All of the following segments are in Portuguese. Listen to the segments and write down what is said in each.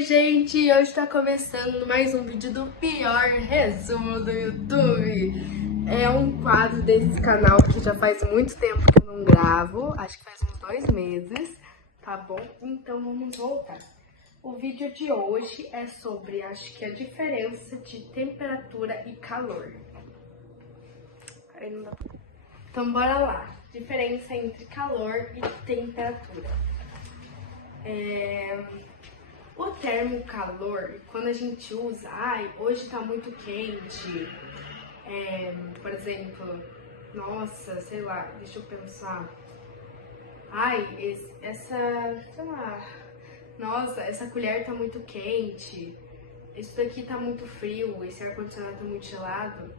Oi gente, hoje tá começando mais um vídeo do pior resumo do YouTube. É um quadro desse canal que já faz muito tempo que eu não gravo, acho que faz uns 2 meses, tá bom? Então vamos voltar. O vídeo de hoje é sobre, acho que a diferença de temperatura e calor. Então bora lá, diferença entre calor e temperatura. O termo calor, quando a gente usa, hoje tá muito quente, por exemplo, nossa, sei lá, deixa eu pensar, sei lá, nossa, essa colher tá muito quente, isso daqui tá muito frio, esse ar-condicionado tá muito gelado.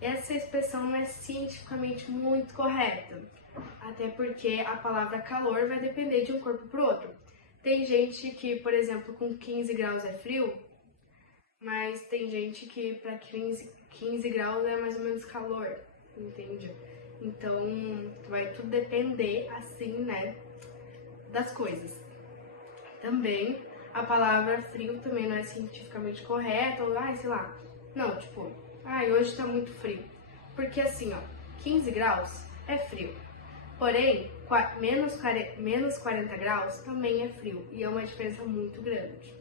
Essa expressão não é cientificamente muito correta, até porque a palavra calor vai depender de um corpo pro outro. Tem gente que, por exemplo, com 15 graus é frio, mas tem gente que para 15 graus é mais ou menos calor, entende? Então, vai tudo depender, assim, né, das coisas. Também, a palavra frio também não é cientificamente correta, ou, sei lá. Não, tipo, hoje tá muito frio. Porque assim, 15 graus é frio. Porém, menos 40 graus também é frio, e é uma diferença muito grande.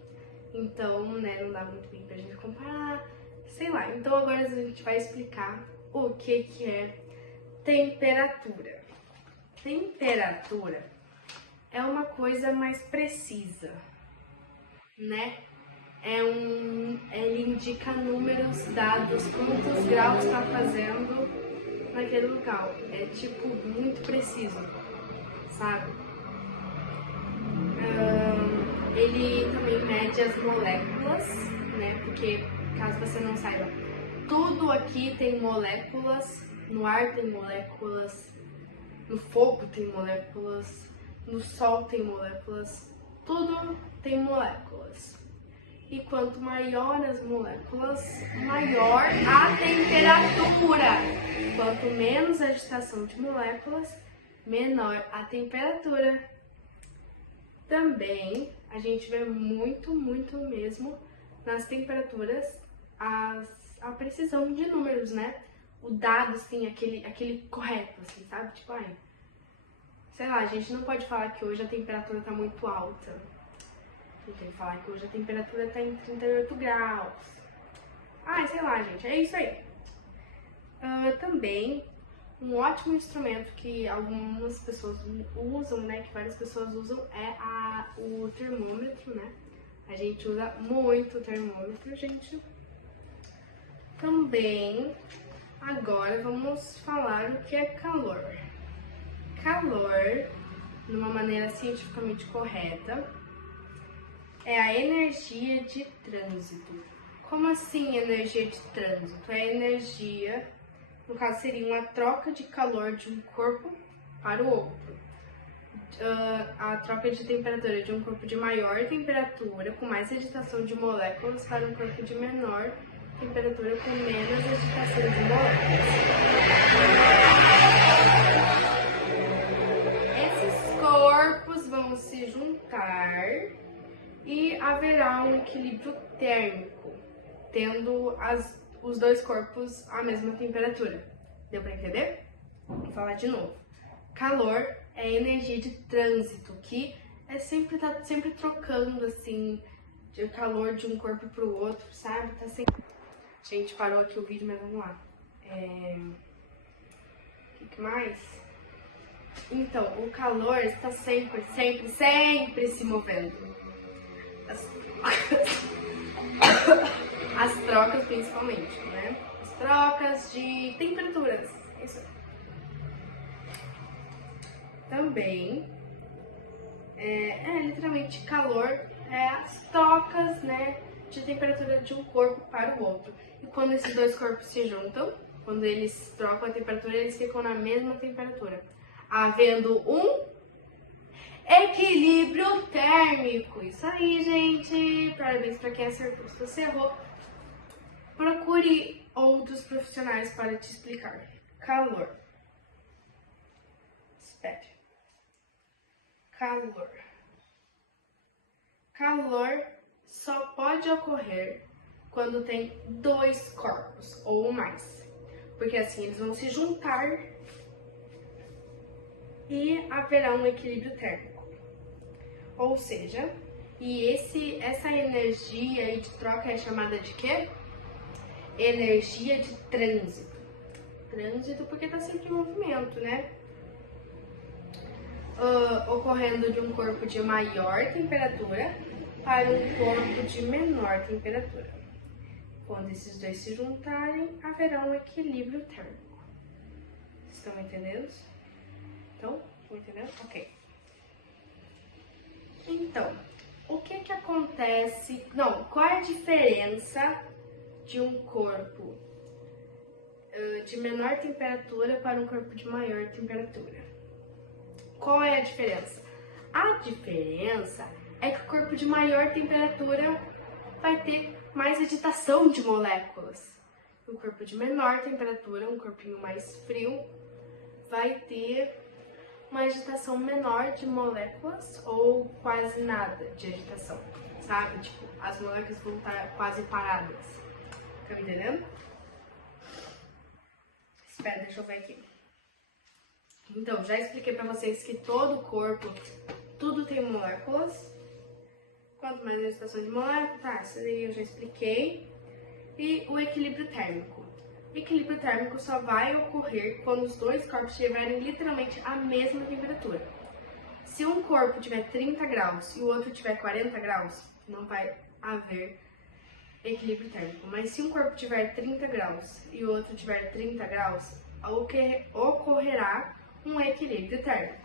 Então, né, não dá muito bem pra gente comparar, sei lá. Então agora a gente vai explicar o que é temperatura. Temperatura é uma coisa mais precisa, né? Ele indica números, dados, quantos graus tá fazendo naquele local. É tipo muito preciso, sabe? Ele também mede as moléculas, né? Porque, caso você não saiba, tudo aqui tem moléculas, no ar tem moléculas, no fogo tem moléculas, no sol tem moléculas, tudo tem moléculas. E quanto maior as moléculas, maior a temperatura. Quanto menos agitação de moléculas, menor a temperatura. Também a gente vê muito mesmo nas temperaturas a precisão de números, né? O dado, assim, aquele correto, assim, sabe? Tipo, sei lá, a gente não pode falar que hoje a temperatura tá muito alta. Tem que falar que hoje a temperatura tá em 38 graus. Sei lá, gente, é isso aí. Também, um ótimo instrumento que algumas pessoas usam, né, que várias pessoas usam, é o termômetro, né? A gente usa muito o termômetro, gente. Também, agora vamos falar o que é calor. Calor, de uma maneira cientificamente correta, é a energia de trânsito. Como assim energia de trânsito? É energia, no caso seria uma troca de calor de um corpo para o outro. A troca de temperatura de um corpo de maior temperatura, com mais agitação de moléculas, para um corpo de menor temperatura, com menos agitação de moléculas. Esses corpos vão se juntar e haverá um equilíbrio térmico, tendo os dois corpos a mesma temperatura. Deu pra entender? Vou falar de novo. Calor é energia de trânsito, que tá sempre trocando, assim, de calor de um corpo pro outro, sabe? Tá sempre... Gente, parou aqui o vídeo, mas vamos lá. O que mais? Então, o calor está sempre se movendo. As trocas principalmente, né? As trocas de temperaturas. Isso. Também literalmente calor é as trocas, né, de temperatura de um corpo para o outro. E quando esses dois corpos se juntam, quando eles trocam a temperatura, eles ficam na mesma temperatura, havendo um equilíbrio térmico. Isso aí, gente. Parabéns para quem acertou. Se você errou, procure outros profissionais para te explicar. Calor. Espere. Calor. Calor só pode ocorrer quando tem dois corpos ou mais, porque assim eles vão se juntar e haverá um equilíbrio térmico. Ou seja, essa energia aí de troca é chamada de quê? Energia de trânsito. Trânsito porque está sempre em movimento, né? Ocorrendo de um corpo de maior temperatura para um corpo de menor temperatura. Quando esses dois se juntarem, haverá um equilíbrio térmico. Estão entendendo? Então, estão entendendo? Ok. Então, o que acontece... Não, qual é a diferença de um corpo de menor temperatura para um corpo de maior temperatura? Qual é a diferença? A diferença é que o corpo de maior temperatura vai ter mais agitação de moléculas. O corpo de menor temperatura, um corpinho mais frio, vai ter uma agitação menor de moléculas ou quase nada de agitação, sabe? Tipo, as moléculas vão estar quase paradas. Tá me entendendo? Espera, deixa eu ver aqui. Então, já expliquei pra vocês que todo corpo, tudo tem moléculas. Quanto mais agitação de moléculas, tá, isso daí eu já expliquei. E o equilíbrio térmico. O equilíbrio térmico só vai ocorrer quando os dois corpos tiverem literalmente a mesma temperatura. Se um corpo tiver 30 graus e o outro tiver 40 graus, não vai haver equilíbrio térmico. Mas se um corpo tiver 30 graus e o outro tiver 30 graus, ocorrerá um equilíbrio térmico.